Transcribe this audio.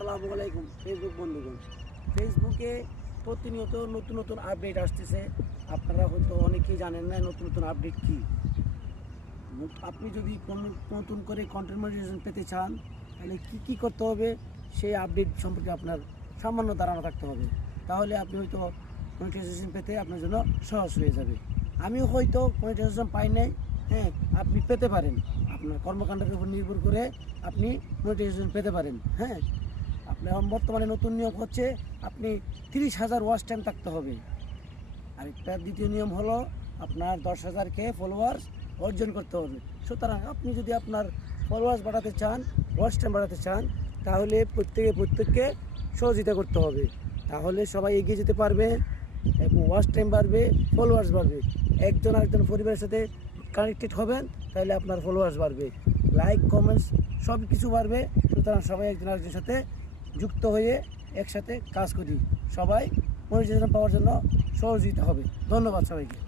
আসসালামু আলাইকুম ফেসবুক বন্ধুগণ। ফেসবুকে প্রতিনিয়ত নতুন নতুন আপডেট আসতেছে। আপনারা হয়তো অনেকেই জানেন না নতুন নতুন আপডেট কী। আপনি যদি কোনো নতুন করে কন্টেন্ট মনিটাইজেশন পেতে চান তাহলে কী করতে হবে সেই আপডেট সম্পর্কে আপনার সামান্য ধারণা থাকতে হবে। তাহলে আপনি হয়তো মনিটাইজেশন পেতে আপনার জন্য সহজ হয়ে যাবে। আমিও হয়তো মনিটাইজেশন পাই নাই, আপনি পেতে পারেন। আপনার কর্মকাণ্ডের উপর নির্ভর করে আপনি মনিটাইজেশন পেতে পারেন। আপনার বর্তমানে নতুন নিয়ম হচ্ছে আপনি 30,000 ওয়াচ টাইম থাকতে হবে। আরেকটা দ্বিতীয় নিয়ম হলো আপনার 10,000 ফলোয়ার্স অর্জন করতে হবে। সুতরাং আপনি যদি আপনার ফলোয়ার্স বাড়াতে চান, ওয়াচ টাইম বাড়াতে চান, তাহলে প্রত্যেককে সহযোগিতা করতে হবে। তাহলে সবাই এগিয়ে যেতে পারবে এবং ওয়াচ টাইম বাড়বে, ফলোয়ার্স বাড়বে। একজন আরেকজন পরিবারের সাথে কানেক্টেড হবেন, তাহলে আপনার ফলোয়ার্স বাড়বে, লাইক কমেন্টস সব কিছু বাড়বে। সুতরাং সবাই একজন আরেকজনের সাথে যুক্ত হয়ে একসাথে কাজ করি। সবাই মনিটাইজেশন পাওয়ার জন্য সহযোগিতা হবে। ধন্যবাদ সবাইকে।